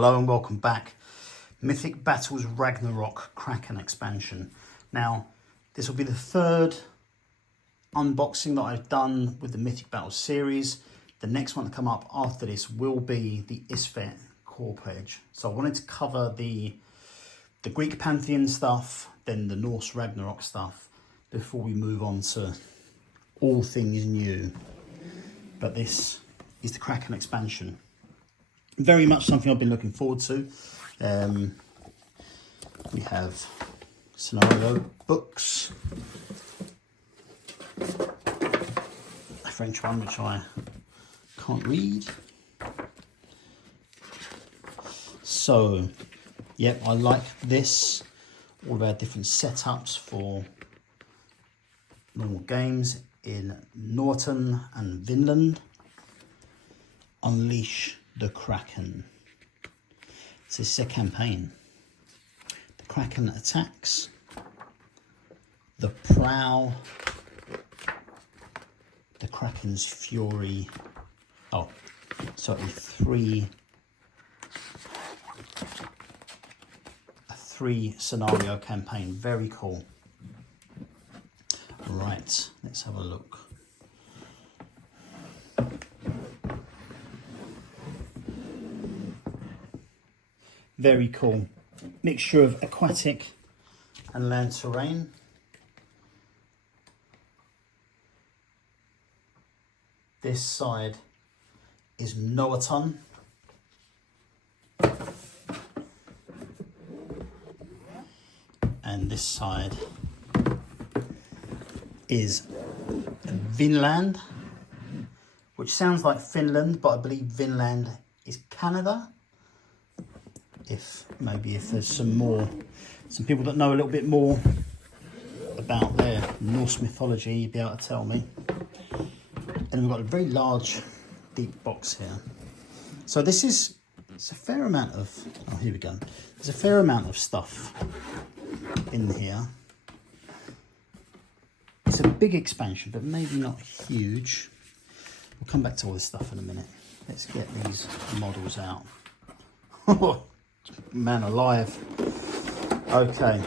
Hello and welcome back. Mythic Battles Ragnarok Kraken expansion. Now, this will be the third unboxing that I've done with the Mythic Battles series. The next one to come up after this will be the Isvet core page. So I wanted to cover the Greek Pantheon stuff, then the Norse Ragnarok stuff, before we move on to all things new. But this is the Kraken expansion. Very much something I've been looking forward to. We have scenario books, a French one which I can't read. So, yep, I like this. All of our different setups for normal games in Norton and Vinland. Unleash the Kraken. So this is a campaign. The Kraken attacks. The prow. The Kraken's fury. Oh, sorry, a three scenario campaign. Very cool. Right, let's have a look. Very cool. Mixture of aquatic and land terrain. This side is Noaton. And this side is Vinland, which sounds like Finland, but I believe Vinland is Canada. If there's some people that know a little bit more about their Norse mythology, you'd be able to tell me. And we've got a very large, deep box here. So it's a fair amount of, oh, here we go. There's a fair amount of stuff in here. It's a big expansion, but maybe not huge. We'll come back to all this stuff in a minute. Let's get these models out. Man alive. Okay.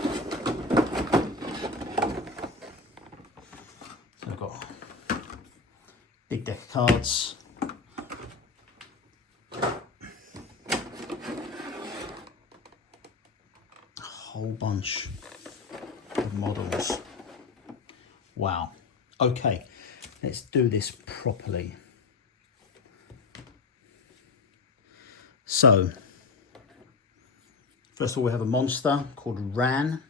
So I've got big deck of cards. A whole bunch of models. Wow. Okay, let's do this properly. So, first of all, we have a monster called Ran.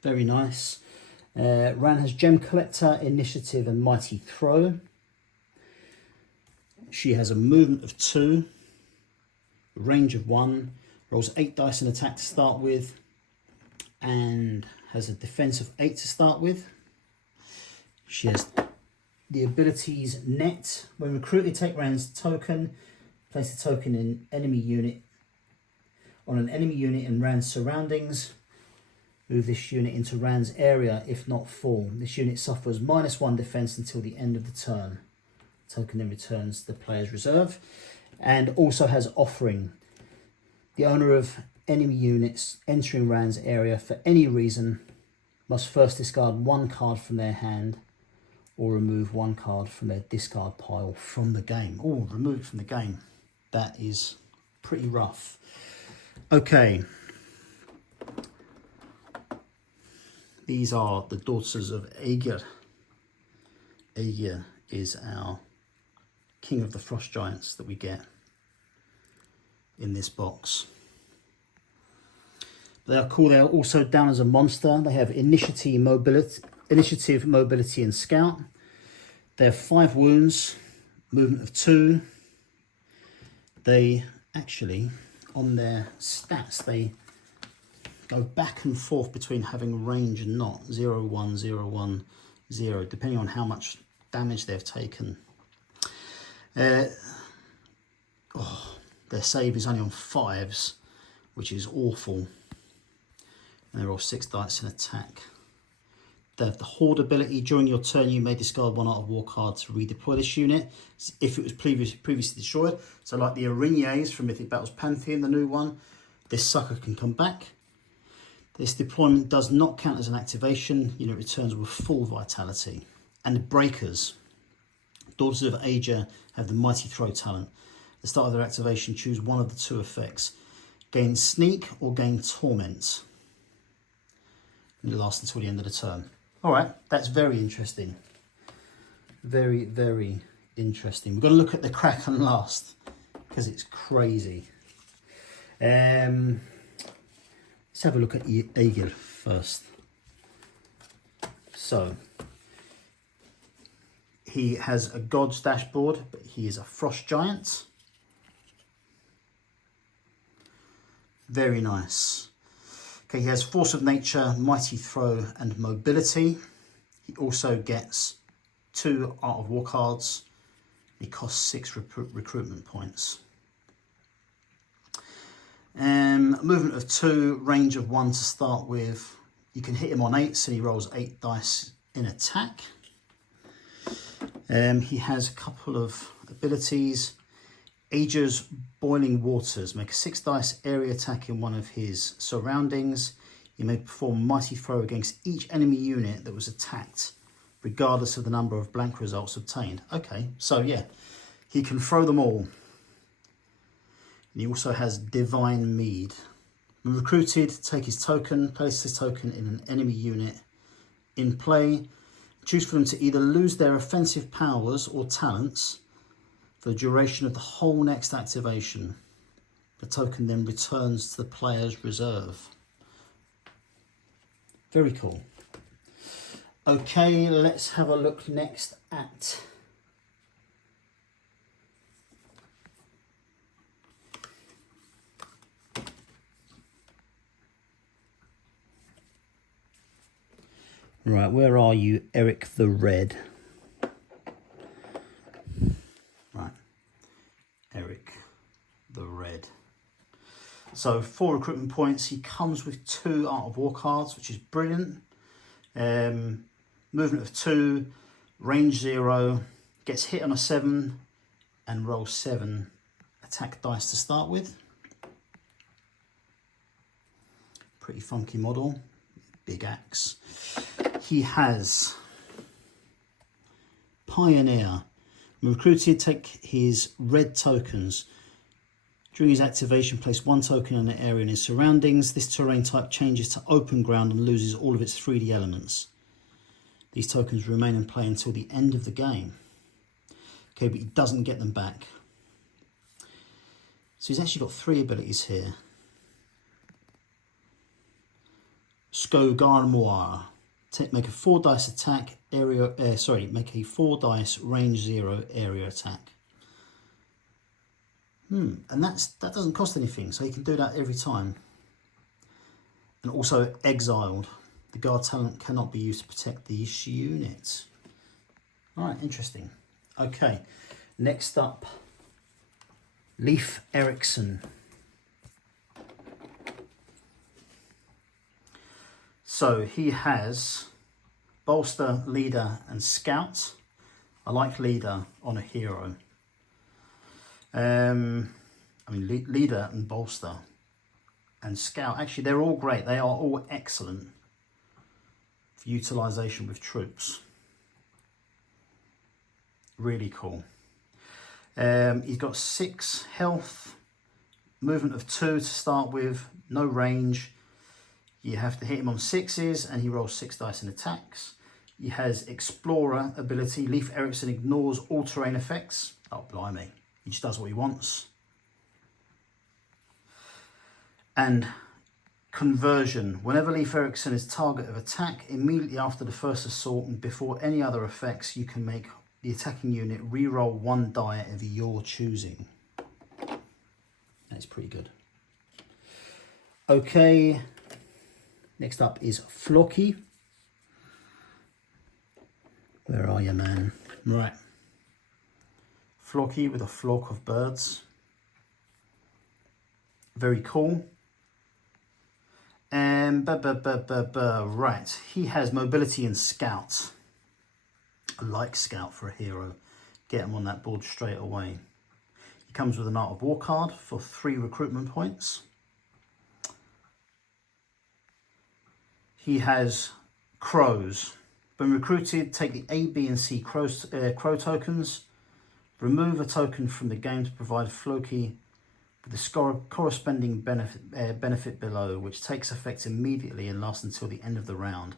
Very nice. Ran has Gem Collector, Initiative and Mighty Throw. She has a movement of 2, range of 1, rolls 8 dice and attack to start with, and has a defense of 8 to start with. She has the abilities Net. When recruited, take Ran's token, place the token in enemy unit on an enemy unit in Ran's surroundings. Move this unit into Ran's area if not full. This unit suffers -1 defense until the end of the turn. Token then returns to the player's reserve. And also has Offering. The owner of enemy units entering Ran's area for any reason must first discard 1 card from their hand or remove 1 card from their discard pile from the game. Oh, remove it from the game. That is pretty rough. Okay. These are the daughters of Aegir. Aegir is our king of the frost giants that we get in this box. They are cool. They are also down as a monster. They have initiative, mobility and scout. They have 5 wounds, movement of 2. They actually, on their stats, they go back and forth between having range and not. 0, 1, 0, 1, 0, depending on how much damage they've taken. Their save is only on 5s, which is awful. And they roll 6 dice in attack. They have the Horde ability. During your turn, you may discard one Art of War card to redeploy this unit if it was previously destroyed. So like the Arignes from Mythic Battles Pantheon, the new one, this sucker can come back. This deployment does not count as an activation. Unit returns with full vitality. And the Breakers. Daughters of Asia have the Mighty Throw talent. At the start of their activation, choose one of the two effects. Gain Sneak or gain Torment. And it lasts until the end of the turn. All right, that's very interesting. Very, very interesting. We're going to look at the Kraken last because it's crazy. Let's have a look at Egil first. So, he has a God's Dashboard, but he is a Frost Giant. Very nice. Okay, he has Force of Nature, Mighty Throw, and Mobility. He also gets 2 Art of War cards. He costs 6 recruitment points. Movement of 2, range of 1 to start with. You can hit him on 8s and he rolls 8 dice in attack. He has a couple of abilities. Aegir's Boiling Waters. Make a 6 dice area attack in one of his surroundings. You may perform Mighty Throw against each enemy unit that was attacked, regardless of the number of blank results obtained. Okay, so yeah, he can throw them all. And he also has Divine Mead. When recruited, take his token, place this token in an enemy unit in play. Choose for them to either lose their offensive powers or talents for the duration of the whole next activation. The token then returns to the player's reserve. Very cool. Okay, let's have a look next at right, where are you, Eric the Red? Right, Eric the Red. So 4 recruitment points. He comes with 2 Art of War cards, which is brilliant. Movement of 2, range 0, gets hit on a 7 and rolls 7 attack dice to start with. Pretty funky model, big axe. He has Pioneer. When recruited, take his red tokens. During his activation, place 1 token in an area in his surroundings. This terrain type changes to open ground and loses all of its 3D elements. These tokens remain in play until the end of the game. Okay, but he doesn't get them back. So he's actually got 3 abilities here. Skogarmoire. Make a 4 dice attack area. Make a 4 dice range 0 area attack. And that doesn't cost anything, so you can do that every time. And also Exiled. The guard talent cannot be used to protect these units. All right, interesting. Okay, next up, Leif Erikson. So he has Bolster, Leader, and Scout. I like Leader on a hero. Leader and Bolster and Scout, actually they're all great. They are all excellent for utilization with troops. Really cool. He's got 6 health, movement of 2 to start with, no range. You have to hit him on 6s and he rolls 6 dice in attacks. He has Explorer ability. Leif Erikson ignores all terrain effects. Oh, blimey. He just does what he wants. And Conversion. Whenever Leif Erikson is target of attack, immediately after the first assault and before any other effects, you can make the attacking unit re-roll 1 die of your choosing. That's pretty good. Okay. Next up is Floki. Where are you, man? Right. Floki with a flock of birds. Very cool. Right, he has mobility and scout. I like scout for a hero. Get him on that board straight away. He comes with an Art of War card for 3 recruitment points. He has crows. When recruited, take the A, B, and C crow tokens. Remove a token from the game to provide Floki with the corresponding benefit below, which takes effect immediately and lasts until the end of the round.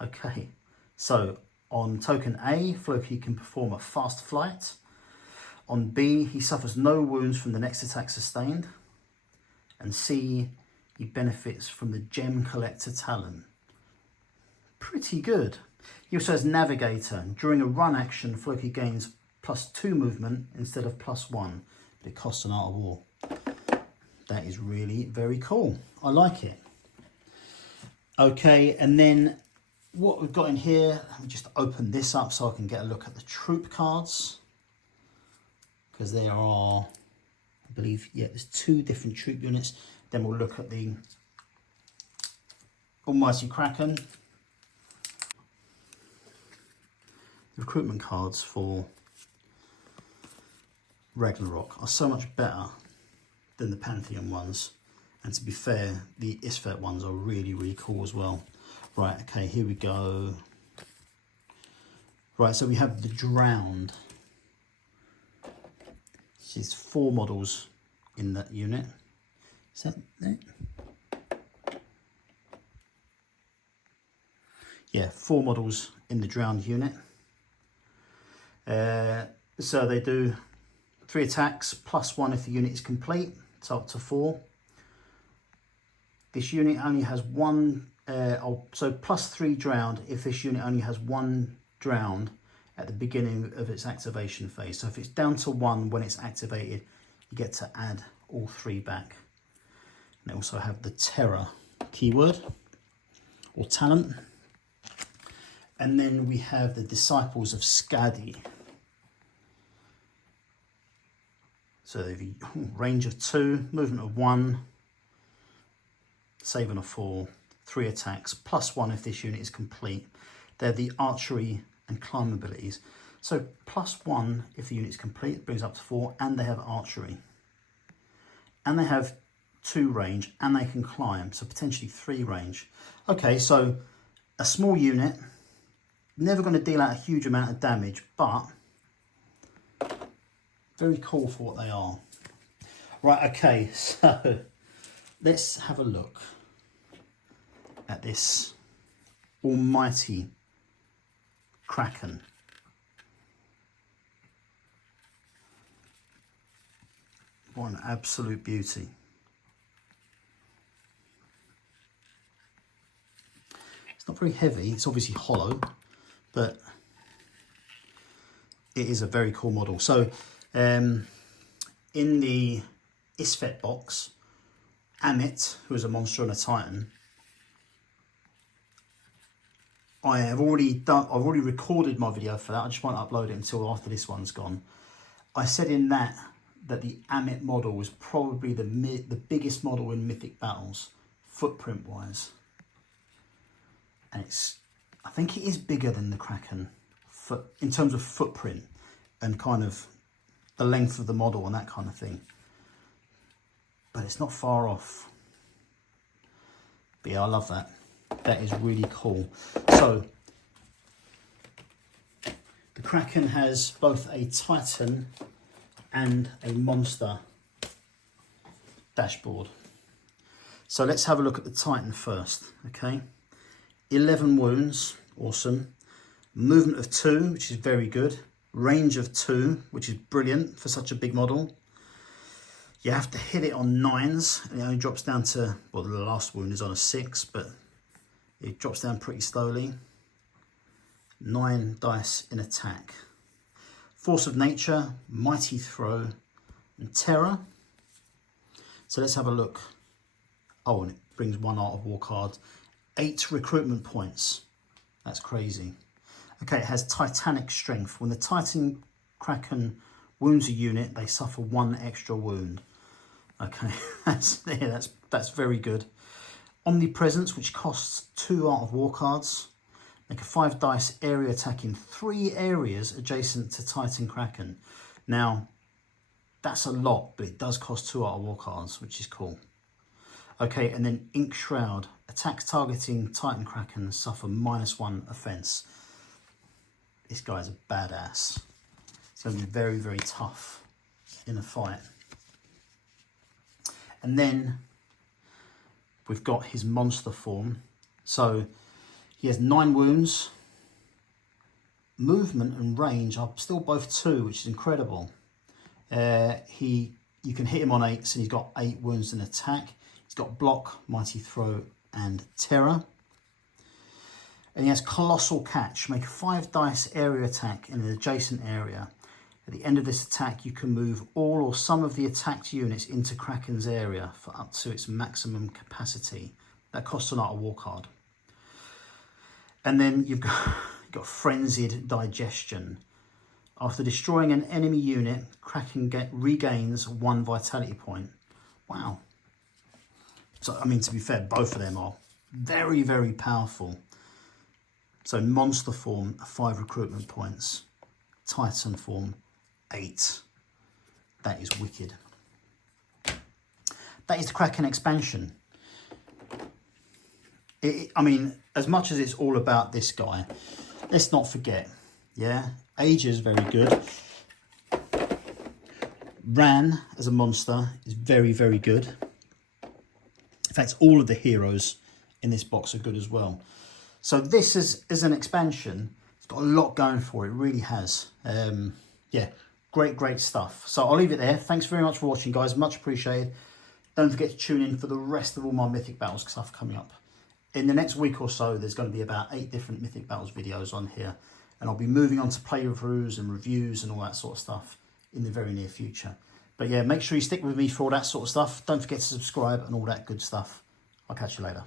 Okay, so on token A, Floki can perform a fast flight. On B, he suffers no wounds from the next attack sustained. And C, he benefits from the Gem Collector talent. Pretty good. He also has Navigator. During a run action, Floki gains +2 movement instead of +1, but it costs an Art of War. That is really very cool. I like it. Okay, and then what we've got in here, let me just open this up so I can get a look at the troop cards. Because there are, I believe, yeah, there's 2 different troop units. Then we'll look at the Almighty Kraken. The recruitment cards for Ragnarok are so much better than the Pantheon ones. And to be fair, the Isfet ones are really, really cool as well. Right, okay, here we go. Right, so we have the Drowned. There's 4 models in that unit. Is that it? Yeah, 4 models in the Drowned unit. So they do 3 attacks, +1 if the unit is complete, so up to 4. This unit only has 1, so +3 drowned if this unit only has 1 drowned at the beginning of its activation phase. So if it's down to 1 when it's activated, you get to add all 3 back. And they also have the Terror keyword or talent. And then we have the Disciples of Skadi. So they've range of 2, movement of 1, saving of 4, 3 attacks, +1 if this unit is complete. They're the archery and climb abilities. So +1 if the unit is complete, it brings up to 4, and they have archery. And they have 2 range, and they can climb, so potentially 3 range. Okay, so a small unit, never going to deal out a huge amount of damage, but very cool for what they are. Right, okay, so let's have a look at this Almighty Kraken. What an absolute beauty. It's not very heavy, it's obviously hollow, but it is a very cool model. So in the Isfet box, Amit, who is a monster and a titan, I've already recorded my video for that. I just won't upload it until after this one's gone. I said in that the Amit model was probably the biggest model in Mythic Battles, footprint wise. And I think it is bigger than the Kraken in terms of footprint and kind of the length of the model and that kind of thing. But it's not far off. But yeah, I love that. That is really cool. So the Kraken has both a Titan and a monster dashboard. So let's have a look at the Titan first, okay? 11 wounds, awesome. Movement of 2, which is very good. Range of 2, which is brilliant for such a big model. You have to hit it on 9s, and it only drops down to, well, the last wound is on a 6, but it drops down pretty slowly. 9 dice in attack. Force of Nature, Mighty Throw, and Terror. So let's have a look. Oh, and it brings 1 Art of War card. 8 recruitment points. That's crazy. Okay, it has Titanic Strength. When the Titan Kraken wounds a unit, they suffer 1 extra wound. Okay, that's very good. Omnipresence, which costs 2 Art of War cards. Make a 5 dice area attack in 3 areas adjacent to Titan Kraken. Now, that's a lot, but it does cost 2 Art of War cards, which is cool. Okay, and then Ink Shroud. Attacks targeting Titan Kraken suffer -1 offense. This guy's a badass. It's going to be very, very tough in a fight. And then we've got his monster form. So he has 9 wounds. Movement and range are still both 2, which is incredible. You can hit him on 8s, and he's got 8 wounds and attack. He's got block, mighty throw, and terror. And he has colossal catch. Make a 5 dice area attack in an adjacent area. At the end of this attack, you can move all or some of the attacked units into Kraken's area for up to its maximum capacity. That costs an Art of War card. And then you've got Frenzied Digestion. After destroying an enemy unit, Kraken regains 1 vitality point. Wow. So, I mean, to be fair, both of them are very, very powerful. So, monster form, 5 recruitment points. Titan form, 8. That is wicked. That is the Kraken expansion. I mean, as much as it's all about this guy, let's not forget, yeah, Age is very good. Ran as a monster is very, very good. In fact, all of the heroes in this box are good as well. So this is an expansion. It's got a lot going for it. It really has. Yeah, great stuff. So I'll leave it there. Thanks very much for watching, guys. Much appreciated. Don't forget to tune in for the rest of all my Mythic Battles stuff coming up. In the next week or so, there's going to be about 8 different Mythic Battles videos on here. And I'll be moving on to playthroughs and reviews and all that sort of stuff in the very near future. But yeah, make sure you stick with me for all that sort of stuff. Don't forget to subscribe and all that good stuff. I'll catch you later.